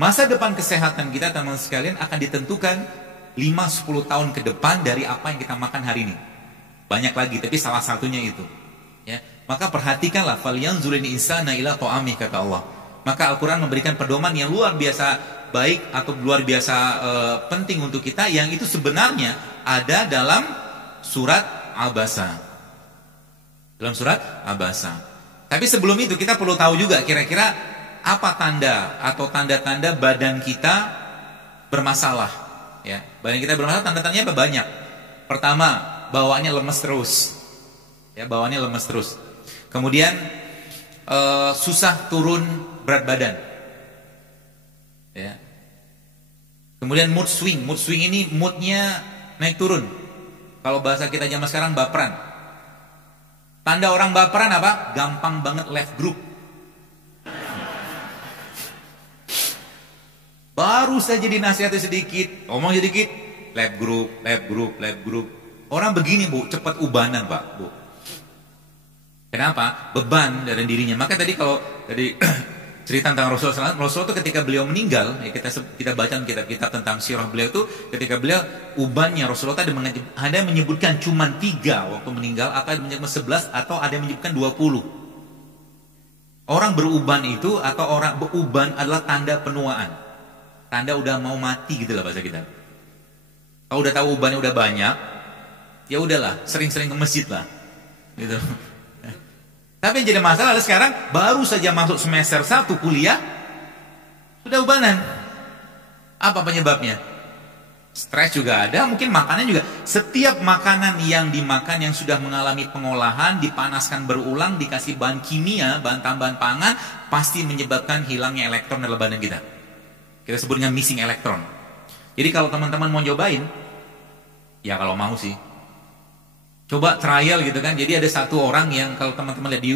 Masa depan kesehatan kita teman sekalian akan ditentukan 5-10 tahun ke depan dari apa yang kita makan hari ini. Banyak lagi, tapi salah satunya itu. Ya, maka perhatikanlah, falyanzuril insana ila ta'amih, kata Allah. Maka Al-Quran memberikan pedoman yang luar biasa baik atau luar biasa penting untuk kita, yang itu sebenarnya ada dalam surat Abasa. Dalam surat Abasa. Tapi sebelum itu kita perlu tahu juga kira-kira apa tanda atau tanda-tanda badan kita bermasalah. Ya, badan kita bermasalah, tanda-tandanya apa? Banyak. Pertama, bawaannya lemes terus. Ya, bawaannya lemes terus. Kemudian susah turun berat badan. Ya. Kemudian mood swing. Mood swing ini moodnya naik turun. Kalau bahasa kita zaman sekarang baperan. Tanda orang baperan apa? Gampang banget left group. Baru saja dinasihati sedikit, ngomong sedikit, left group, left group, left group. Orang begini, Bu, cepat ubanan, Pak, Bu. Kenapa? Beban dari dirinya. Maka tadi kalau tadi cerita tentang Rasulullah itu ketika beliau meninggal, ya kita baca kitab-kitab tentang sirah beliau itu, ketika beliau ubannya Rasulullah ada yang menyebutkan cuma 3 waktu meninggal, atau ada yang menyebutkan 11, atau ada yang menyebutkan 20. Orang beruban itu atau orang beruban adalah tanda penuaan. Tanda udah mau mati gitu lah bahasa kita. Kalau udah tahu ubannya udah banyak, ya udahlah, sering-sering ke masjid lah. Gitu. Tapi yang jadi masalah adalah sekarang baru saja masuk semester 1 kuliah sudah ubanan. Apa penyebabnya? Stres juga ada, mungkin makanan juga. Setiap makanan yang dimakan yang sudah mengalami pengolahan, dipanaskan berulang, dikasih bahan kimia, bahan tambahan pangan, pasti menyebabkan hilangnya elektron dalam badan kita. Kita sebut dengan missing elektron. Jadi kalau teman-teman mau nyobain, ya kalau mau sih, coba trial gitu kan. Jadi ada satu orang yang, kalau teman-teman lihat di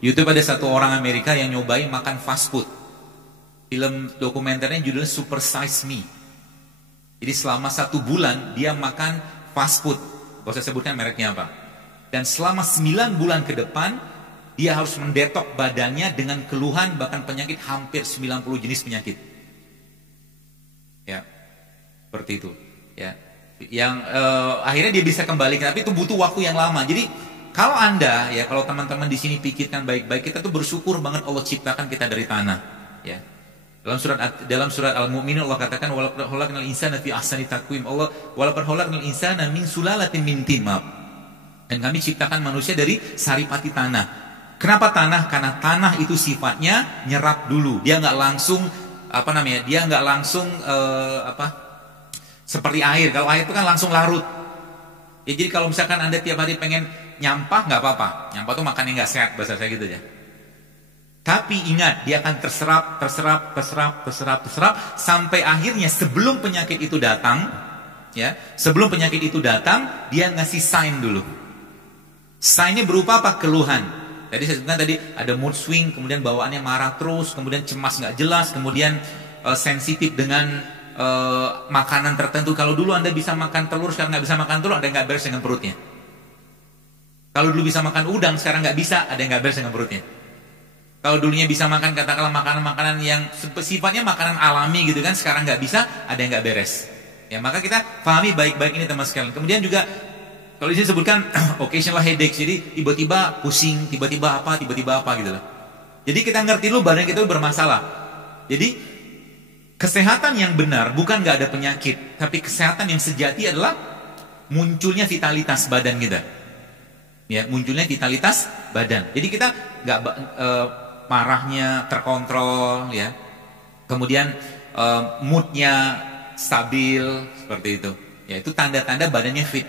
YouTube ada satu orang Amerika yang nyobain makan fast food. Film dokumenternya judulnya Super Size Me. Jadi selama 1 bulan dia makan fast food. Gak usah sebutkan mereknya apa. Dan selama 9 bulan ke depan dia harus mendetok badannya dengan keluhan bahkan penyakit hampir 90 jenis penyakit. Ya, seperti itu. Ya, yang akhirnya dia bisa kembali, tapi itu butuh waktu yang lama. Jadi kalau Anda, ya kalau teman-teman di sini pikirkan baik-baik, kita tuh bersyukur banget Allah ciptakan kita dari tanah. Ya, dalam surat Al-Mu'minun Allah katakan walaqad khalaqnal insana fi ahsani taqwim. Allah walaqad khalaqnal insana min sulalatin min tin. Dan kami ciptakan manusia dari saripati tanah. Kenapa tanah? Karena tanah itu sifatnya nyerap dulu. Dia nggak langsung dia nggak langsung seperti air. Kalau air itu kan langsung larut. Ya, jadi kalau misalkan Anda tiap hari pengen nyampah, nggak apa-apa. Nyampah tuh makan yang nggak sehat, bahasa saya gitu ya. Tapi ingat, dia akan terserap sampai akhirnya sebelum penyakit itu datang, ya, sebelum penyakit itu datang, dia ngasih sign dulu. Signnya berupa apa? Keluhan. Tadi saya sebutkan tadi ada mood swing, kemudian bawaannya marah terus, kemudian cemas nggak jelas, kemudian sensitif dengan makanan tertentu. Kalau dulu Anda bisa makan telur, sekarang nggak bisa makan telur, ada yang nggak beres dengan perutnya. Kalau dulu bisa makan udang, sekarang nggak bisa, ada yang nggak beres dengan perutnya. Kalau dulunya bisa makan katakanlah makanan-makanan yang sifatnya makanan alami gitu kan, sekarang nggak bisa, ada yang nggak beres. Ya, maka kita pahami baik-baik ini teman sekalian. Kemudian juga kalau di sini sebutkan occasional headache, jadi tiba-tiba pusing, tiba-tiba apa gitu loh. Jadi kita ngerti dulu badan kita bermasalah. Jadi kesehatan yang benar bukan nggak ada penyakit, tapi kesehatan yang sejati adalah munculnya vitalitas badan kita. Ya, munculnya vitalitas badan. Jadi kita nggak marahnya terkontrol, ya. Kemudian moodnya stabil seperti itu. Ya, itu tanda-tanda badannya fit.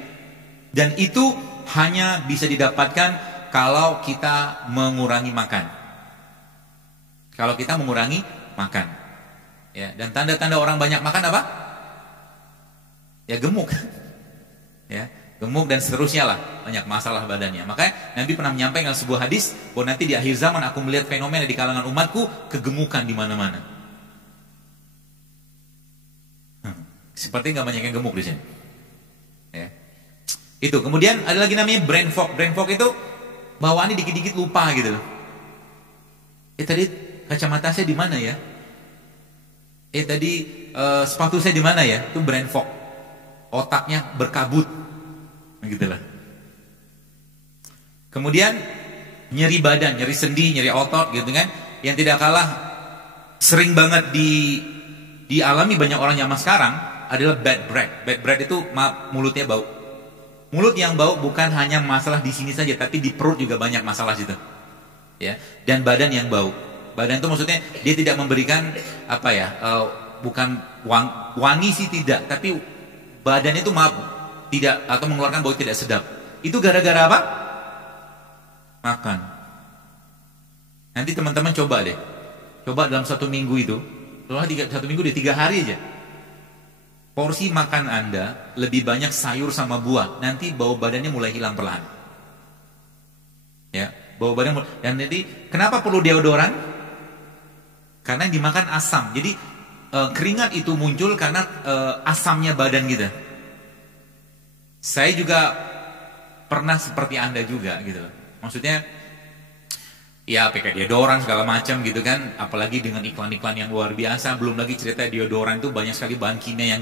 Dan itu hanya bisa didapatkan kalau kita mengurangi makan. Kalau kita mengurangi makan. Ya, dan tanda-tanda orang banyak makan apa? Ya, gemuk. Ya, gemuk dan seterusnya lah, banyak masalah badannya. Makanya Nabi pernah menyampaikan sebuah hadis bahwa nanti di akhir zaman aku melihat fenomena di kalangan umatku, kegemukan di mana-mana. Seperti nggak banyak yang gemuk di sini. Ya. Itu. Kemudian ada lagi namanya brain fog. Brain fog itu bawaannya dikit-dikit lupa gitu loh. Tadi kacamata saya di mana ya? Tadi sepatu saya di mana ya? Itu brand Fok. Otaknya berkabut. Begitulah. Kemudian nyeri badan, nyeri sendi, nyeri otot gitu kan. Yang tidak kalah sering banget dialami banyak orang zaman sekarang adalah bad breath. Bad breath itu mulutnya bau. Mulut yang bau bukan hanya masalah di sini saja, tapi di perut juga banyak masalah situ. Ya, dan badan yang bau. Badan itu maksudnya dia tidak memberikan apa ya? Bukan wangi sih tidak, tapi badan itu tidak atau mengeluarkan bau tidak sedap. Itu gara-gara apa? Makan. Nanti teman-teman coba deh. Coba dalam 1 minggu itu, setelah 1 minggu 3 hari aja. Porsi makan Anda lebih banyak sayur sama buah. Nanti bau badannya mulai hilang perlahan. Ya, bau badan. Dan nanti kenapa perlu deodoran? Karena yang dimakan asam. Jadi keringat itu muncul karena asamnya badan kita. Saya juga pernah seperti Anda juga gitu. Maksudnya ya pakai deodoran segala macam gitu kan, apalagi dengan iklan-iklan yang luar biasa. Belum lagi cerita deodoran itu banyak sekali bahan kimia yang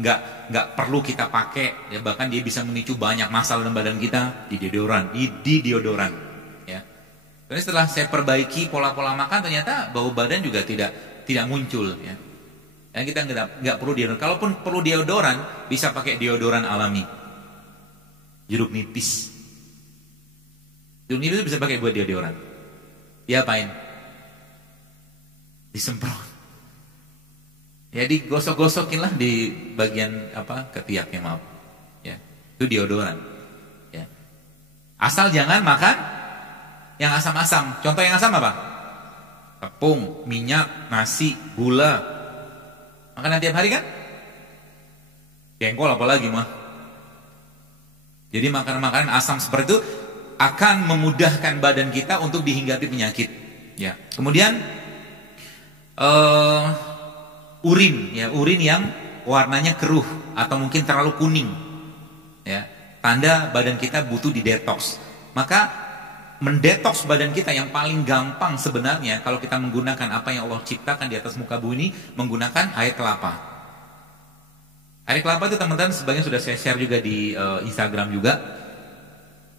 nggak perlu kita pakai ya, bahkan dia bisa memicu banyak masalah dalam badan kita di deodoran ya. Tapi setelah saya perbaiki pola-pola makan, ternyata bau badan juga tidak muncul ya. Dan kita nggak perlu deodoran. Kalaupun perlu deodoran, bisa pakai deodoran alami, jeruk nipis. Jeruk nipis itu bisa pakai buat deodoran. Diapain? Disemprot. Ya digosok-gosokin lah di bagian ketiaknya, maaf. Ya, itu deodoran. Ya. Asal jangan makan yang asam-asam. Contoh yang asam apa? Tepung, minyak, nasi, gula. Makanan tiap hari kan? Jengkol apalagi mah. Jadi makanan-makanan asam seperti itu akan memudahkan badan kita untuk dihinggapi penyakit. Ya. Kemudian urin yang warnanya keruh atau mungkin terlalu kuning. Ya. Tanda badan kita butuh didetoks. Maka mendetoks badan kita yang paling gampang sebenarnya kalau kita menggunakan apa yang Allah ciptakan di atas muka bumi, menggunakan air kelapa. Air kelapa itu teman-teman sebagian sudah saya share juga di Instagram juga.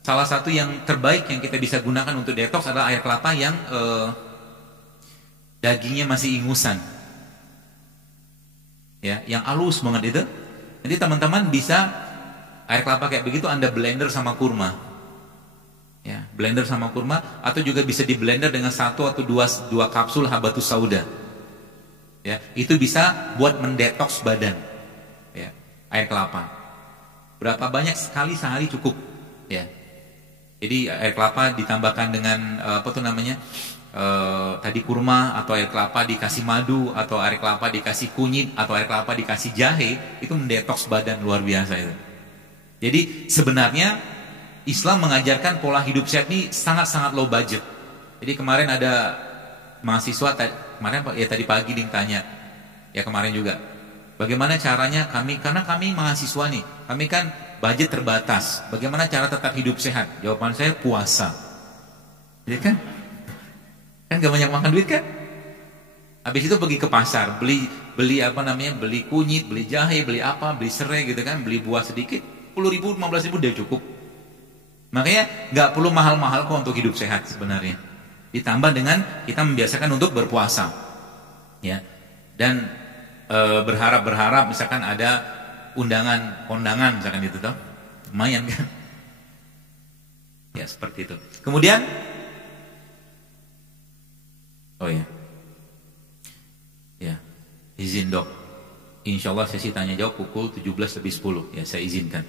Salah satu yang terbaik yang kita bisa gunakan untuk detox adalah air kelapa yang dagingnya masih ingusan. Ya, yang halus banget itu. Jadi teman-teman bisa air kelapa kayak begitu Anda blender sama kurma. Ya, blender sama kurma, atau juga bisa di blender dengan 1 atau 2 kapsul habatus sauda. Ya, itu bisa buat mendetoks badan. Ya, air kelapa. Berapa banyak sekali sehari cukup. Ya. Jadi air kelapa ditambahkan dengan tadi kurma, atau air kelapa dikasih madu, atau air kelapa dikasih kunyit, atau air kelapa dikasih jahe, itu mendetoks badan luar biasa itu. Jadi sebenarnya Islam mengajarkan pola hidup sehat ini sangat-sangat low budget. Jadi kemarin ada mahasiswa tadi pagi tanya, ya kemarin juga, bagaimana caranya karena kami mahasiswa nih, kami kan budget terbatas, bagaimana cara tetap hidup sehat? Jawaban saya puasa. Ya kan? Kan gak banyak makan duit kan? Habis itu pergi ke pasar, beli beli kunyit, beli jahe, beli serai gitu kan, beli buah sedikit, 10.000, 15.000 udah cukup. Makanya gak perlu mahal-mahal kok untuk hidup sehat sebenarnya. Ditambah dengan kita membiasakan untuk berpuasa. Ya. Dan berharap misalkan ada kondangan misalkan itu toh, lumayan kan? Ya seperti itu. Kemudian, izin dok, insya Allah sesi tanya jawab pukul 17:10. Ya saya izinkan.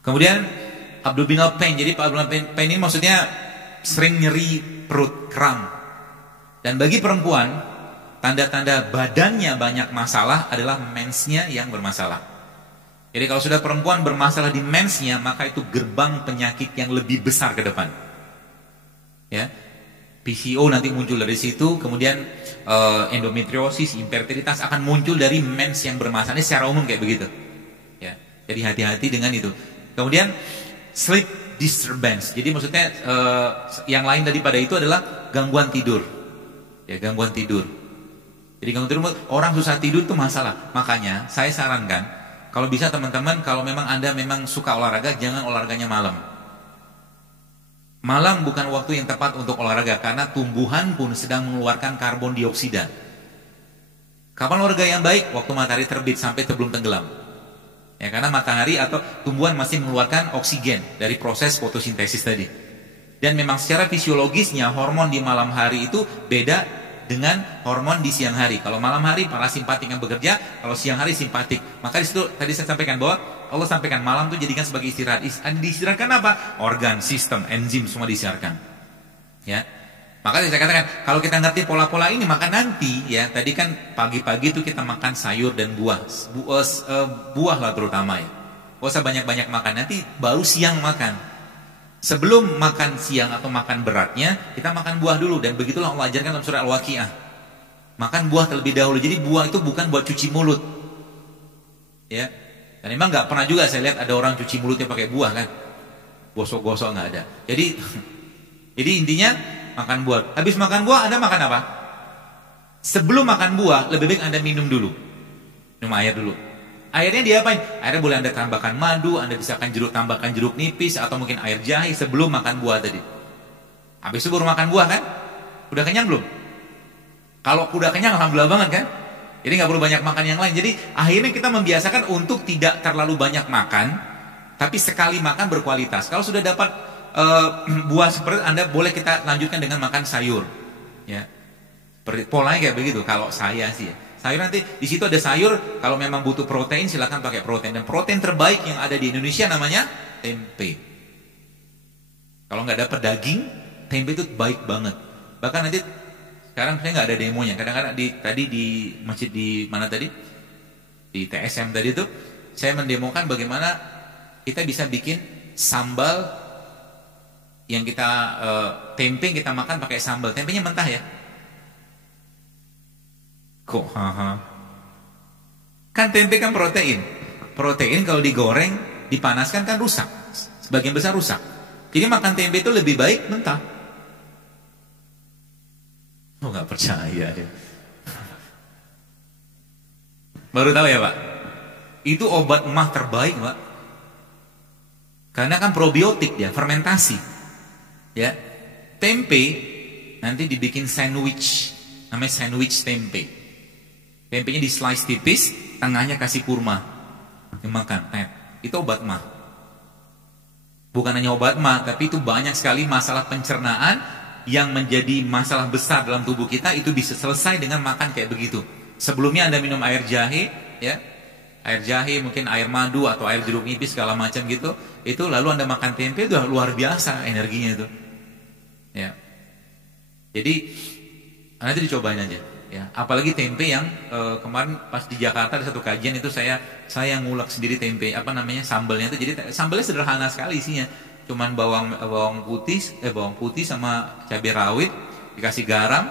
Kemudian abdominal pain. Jadi abdominal pain ini maksudnya sering nyeri perut, kram. Dan bagi perempuan, tanda-tanda badannya banyak masalah adalah mensnya yang bermasalah. Jadi kalau sudah perempuan bermasalah di mensnya, maka itu gerbang penyakit yang lebih besar ke depan. Ya, PCO nanti muncul dari situ, kemudian endometriosis, infertilitas akan muncul dari mens yang bermasalah. Ini secara umum kayak begitu. Ya, jadi hati-hati dengan itu. Kemudian sleep disturbance. Jadi maksudnya yang lain daripada itu adalah gangguan tidur. Ya, gangguan tidur. Jadi gangguan tidur orang susah tidur itu masalah. Makanya saya sarankan kalau bisa teman-teman, kalau memang Anda memang suka olahraga, jangan olahraganya malam. Malam bukan waktu yang tepat untuk olahraga karena tumbuhan pun sedang mengeluarkan karbon dioksida. Kapan olahraga yang baik? Waktu matahari terbit sampai sebelum tenggelam. Ya, karena matahari atau tumbuhan masih mengeluarkan oksigen dari proses fotosintesis tadi. Dan memang secara fisiologisnya hormon di malam hari itu beda dengan hormon di siang hari. Kalau malam hari parasimpatik yang bekerja, kalau siang hari simpatik. Maka di situ tadi saya sampaikan bahwa Allah sampaikan malam itu jadikan sebagai istirahat. Diistirahatkan apa? Organ, sistem, enzim semua diistirahatkan. Ya. Maka saya katakan kalau kita ngerti pola-pola ini maka nanti ya tadi kan pagi-pagi itu kita makan sayur dan buah. Buah lah terutama ya. Gak usah banyak-banyak makan. Nanti baru siang makan. Sebelum makan siang atau makan beratnya, kita makan buah dulu. Dan begitulah Allah ajarkan dalam surah Al-Waqiah. Makan buah terlebih dahulu. Jadi buah itu bukan buat cuci mulut. Ya. Dan memang gak pernah juga saya lihat ada orang cuci mulutnya pakai buah kan. Gosok-gosok gak ada. Jadi intinya makan buah. Habis makan buah Anda makan apa? Sebelum makan buah lebih baik Anda minum dulu. Minum air dulu. Airnya diapain? Airnya boleh Anda tambahkan madu, Anda bisa tambahkan jeruk nipis atau mungkin air jahe sebelum makan buah tadi. Habis itu baru makan buah kan? Udah kenyang belum? Kalau udah kenyang alhamdulillah banget kan? Jadi nggak perlu banyak makan yang lain. Jadi akhirnya kita membiasakan untuk tidak terlalu banyak makan, tapi sekali makan berkualitas. Kalau sudah dapat buah seperti Anda boleh kita lanjutkan dengan makan sayur. Ya, polanya kayak begitu. Kalau saya sih, sayur nanti di situ ada sayur. Kalau memang butuh protein silakan pakai protein. Dan protein terbaik yang ada di Indonesia namanya tempe. Kalau nggak dapat daging, tempe itu baik banget. Bahkan nanti sekarang saya nggak ada demonya. Kadang-kadang tadi di masjid di mana tadi di TSM tadi itu saya mendemokan bagaimana kita bisa bikin sambal yang kita tempe yang kita makan pakai sambal. Tempenya mentah ya. Kok? Kan tempe kan protein. Protein kalau digoreng, dipanaskan kan rusak. Sebagian besar rusak. Jadi makan tempe itu lebih baik mentah. Oh nggak percaya ya. Baru tahu ya Pak. Itu obat emah terbaik Pak. Karena kan probiotik dia, fermentasi. Ya. Tempe nanti dibikin sandwich. Namanya sandwich tempe. Tempenya di slice tipis, tengahnya kasih kurma. Dimakan, itu obat mah. Bukan hanya obat mah, tapi itu banyak sekali masalah pencernaan yang menjadi masalah besar dalam tubuh kita itu bisa selesai dengan makan kayak begitu. Sebelumnya Anda minum air jahe, ya, air jahe, mungkin air madu atau air jeruk nipis segala macam gitu. Itu lalu Anda makan tempe itu luar biasa energinya itu. Ya, jadi nanti dicobain aja. Ya, apalagi tempe yang kemarin pas di Jakarta ada satu kajian itu saya ngulek sendiri tempe sambalnya itu. Jadi sambalnya sederhana sekali isinya. Cuman bawang putih sama cabai rawit, dikasih garam,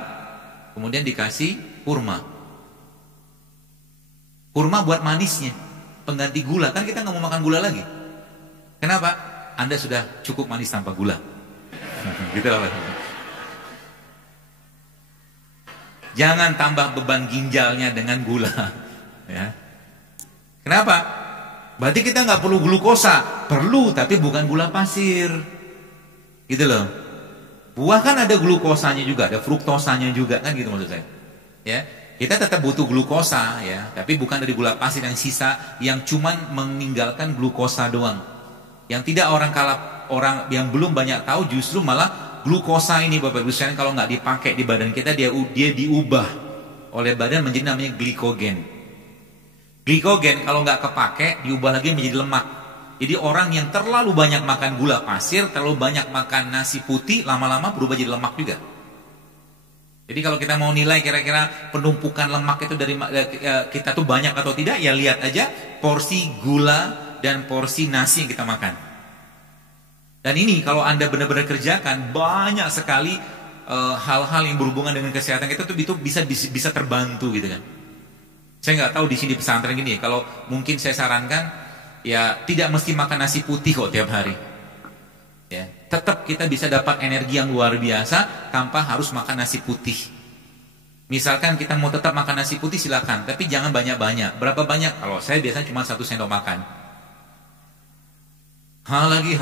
kemudian dikasih kurma. Kurma buat manisnya, pengganti gula. Kan kita nggak mau makan gula lagi. Kenapa? Anda sudah cukup manis tanpa gula. Gitu lah Pak. Jangan tambah beban ginjalnya dengan gula. Ya. Kenapa? Berarti kita nggak perlu glukosa. Perlu, tapi bukan gula pasir. Gitu loh. Buah kan ada glukosanya juga, ada fruktosanya juga, kan gitu maksud saya. Ya, kita tetap butuh glukosa ya, tapi bukan dari gula pasir yang sisa yang cuman meninggalkan glukosa doang. Yang tidak orang yang belum banyak tahu justru malah glukosa ini Bapak Ibu sekalian kalau nggak dipakai di badan kita dia diubah oleh badan menjadi namanya glikogen. Glikogen kalau nggak kepake diubah lagi menjadi lemak. Jadi orang yang terlalu banyak makan gula pasir, terlalu banyak makan nasi putih, lama-lama berubah jadi lemak juga. Jadi kalau kita mau nilai kira-kira penumpukan lemak itu dari kita tuh banyak atau tidak, ya lihat aja porsi gula dan porsi nasi yang kita makan. Dan ini kalau Anda benar-benar kerjakan banyak sekali hal-hal yang berhubungan dengan kesehatan kita tuh itu bisa terbantu gitu kan. Saya nggak tahu di sini pesantren gini ya, kalau mungkin saya sarankan ya tidak mesti makan nasi putih kok tiap hari. Ya, tetap kita bisa dapat energi yang luar biasa tanpa harus makan nasi putih. Misalkan kita mau tetap makan nasi putih silakan, tapi jangan banyak-banyak. Berapa banyak? Kalau saya biasanya cuma 1 sendok makan. Hal lagi.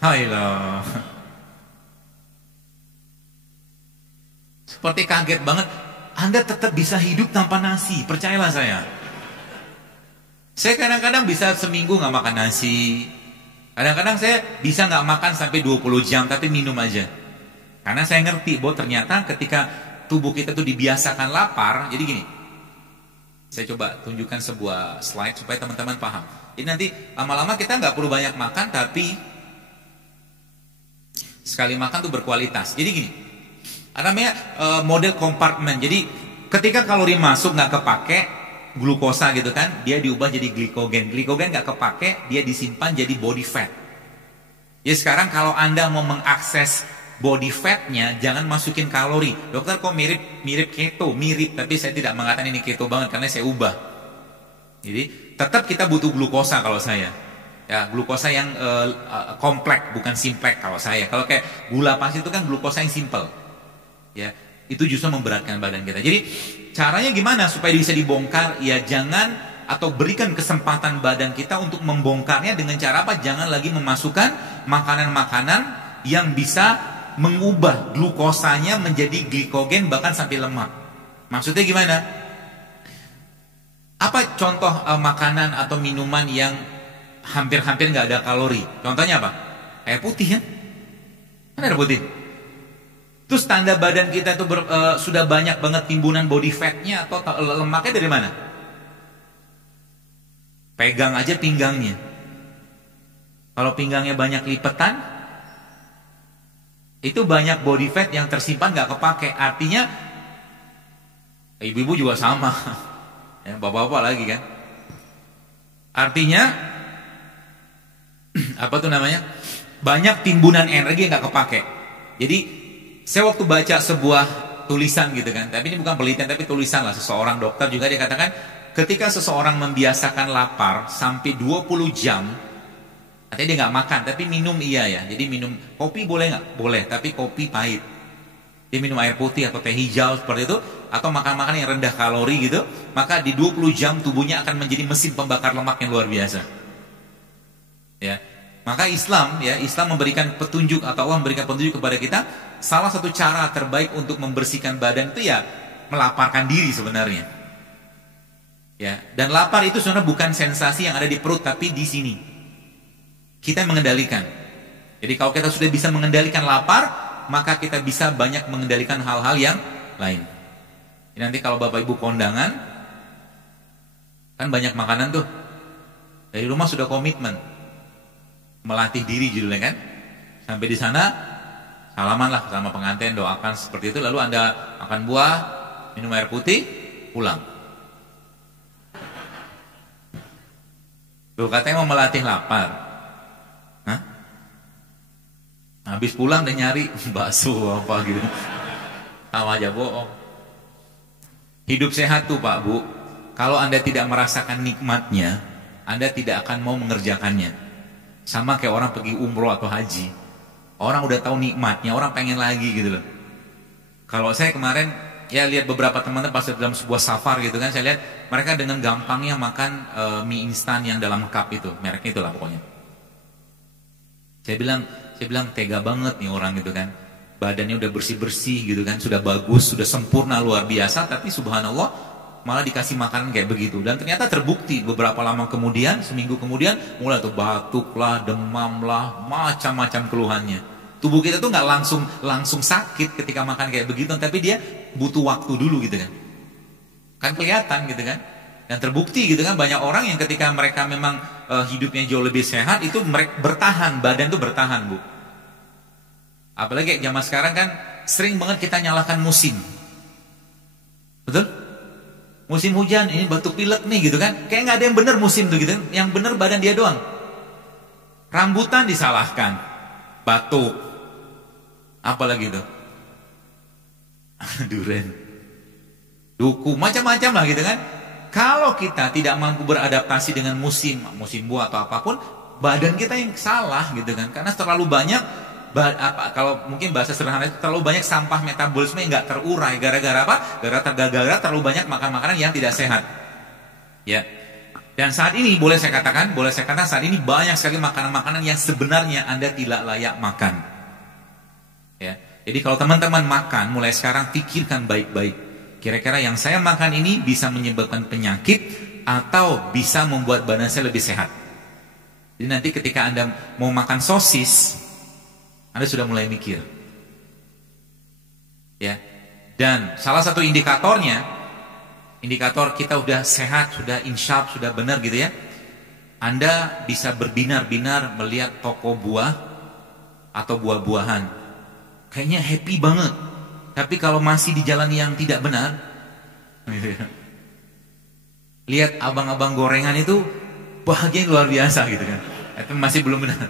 Hailah. Seperti kaget banget. Anda tetap bisa hidup tanpa nasi, percayalah saya. Saya kadang-kadang bisa seminggu nggak makan nasi. Kadang-kadang saya bisa nggak makan sampai 20 jam, tapi minum aja. Karena saya ngerti bahwa ternyata ketika tubuh kita tuh dibiasakan lapar, jadi gini. Saya coba tunjukkan sebuah slide supaya teman-teman paham. Jadi nanti lama-lama kita nggak perlu banyak makan, tapi sekali makan tuh berkualitas. Jadi gini, ada namanya model kompartemen. Jadi ketika kalori masuk nggak kepake, glukosa gitu kan, dia diubah jadi glikogen. Glikogen nggak kepake, dia disimpan jadi body fat. Ya sekarang kalau Anda mau mengakses body fatnya, jangan masukin kalori. Dokter kok mirip keto, mirip, tapi saya tidak mengatakan ini keto banget karena saya ubah. Jadi tetap kita butuh glukosa kalau saya. Ya, glukosa yang kompleks, bukan simplek kalau saya. Kalau kayak gula pasir itu kan glukosa yang simple. Ya, itu justru memberatkan badan kita. Jadi caranya gimana supaya bisa dibongkar? Ya jangan, atau berikan kesempatan badan kita untuk membongkarnya dengan cara apa? Jangan lagi memasukkan makanan-makanan yang bisa mengubah glukosanya menjadi glikogen bahkan sampai lemak. Maksudnya gimana? Apa contoh makanan atau minuman yang hampir-hampir nggak ada kalori? Contohnya apa? Air putih kan? Kan air putih. Terus tanda badan kita itu sudah banyak banget timbunan body fatnya atau lemaknya dari mana? Pegang aja pinggangnya. Kalau pinggangnya banyak lipetan, itu banyak body fat yang tersimpan gak kepake. Artinya ibu-ibu juga sama ya, bapak-bapak lagi kan. Artinya apa tuh namanya, banyak timbunan energi yang gak kepake. Jadi saya waktu baca sebuah tulisan gitu kan, tapi ini bukan penelitian tapi tulisan lah, seseorang dokter juga, dia katakan ketika seseorang membiasakan lapar sampai 20 jam, artinya dia nggak makan, tapi minum iya ya. Jadi minum kopi boleh nggak? Boleh, tapi kopi pahit. Dia minum air putih atau teh hijau seperti itu, atau makan-makan yang rendah kalori gitu, maka di 20 jam tubuhnya akan menjadi mesin pembakar lemak yang luar biasa. Ya, maka Islam memberikan petunjuk, atau Allah memberikan petunjuk kepada kita. Salah satu cara terbaik untuk membersihkan badan itu ya melaparkan diri sebenarnya. Ya, dan lapar itu sebenarnya bukan sensasi yang ada di perut, tapi di sini. Kita mengendalikan. Jadi kalau kita sudah bisa mengendalikan lapar, maka kita bisa banyak mengendalikan hal-hal yang lain. Jadi nanti kalau Bapak Ibu kondangan, kan banyak makanan tuh. Dari rumah sudah komitmen, melatih diri judulnya kan. Sampai di sana, salaman lah sama pengantin, doakan seperti itu. Lalu Anda makan buah, minum air putih, pulang. Tuh katanya mau melatih lapar. Habis pulang dan nyari bakso apa gitu, sama aja bohong. Hidup sehat tuh Pak Bu, kalau Anda tidak merasakan nikmatnya, Anda tidak akan mau mengerjakannya. Sama kayak orang pergi umroh atau haji, orang udah tahu nikmatnya, orang pengen lagi gitu loh. Kalau saya kemarin ya lihat beberapa teman-teman pas dalam sebuah safar gitu kan, saya lihat mereka dengan gampangnya makan mie instan yang dalam cup itu, mereknya itulah pokoknya. Saya bilang tega banget nih orang gitu kan. Badannya udah bersih-bersih gitu kan, sudah bagus, sudah sempurna luar biasa, tapi subhanallah malah dikasih makanan kayak begitu. Dan ternyata terbukti beberapa lama kemudian, seminggu kemudian mulai tuh batuk lah, demam lah, macam-macam keluhannya. Tubuh kita tuh nggak langsung sakit ketika makan kayak begitu, tapi dia butuh waktu dulu gitu kan. Kan kelihatan gitu kan. Dan terbukti gitu kan, banyak orang yang ketika mereka memang hidupnya jauh lebih sehat, itu mereka bertahan, badan tuh bertahan Bu. Apalagi zaman sekarang kan sering banget kita nyalakan musim. Betul? Musim hujan, ini batuk pilek nih gitu kan. Kayak nggak ada yang benar musim tuh gitu kan. Yang benar badan dia doang. Rambutan disalahkan, batuk. Apalagi tuh? Duren. Duku, macam-macam lah gitu kan. Kalau kita tidak mampu beradaptasi dengan musim buah atau apapun, badan kita yang salah gitu kan. Karena terlalu banyak Kalau mungkin bahasa sederhana itu terlalu banyak sampah metabolisme yang nggak terurai. Gara-gara apa? Gara-gara terlalu banyak makan makanan yang tidak sehat. Ya. Dan saat ini boleh saya katakan saat ini banyak sekali makanan-makanan yang sebenarnya Anda tidak layak makan. Ya. Jadi kalau teman-teman makan, mulai sekarang pikirkan baik-baik. Kira-kira yang saya makan ini bisa menyebabkan penyakit atau bisa membuat badan saya lebih sehat. Jadi nanti ketika Anda mau makan sosis, Anda sudah mulai mikir. Ya. Dan salah satu indikatornya, indikator kita udah sehat, sudah insyaf, sudah benar gitu ya. Anda bisa berbinar-binar melihat toko buah atau buah-buahan. Kayaknya happy banget. Tapi kalau masih di jalan yang tidak benar, lihat abang-abang gorengan itu bahagia luar biasa gitu kan. Itu masih belum benar.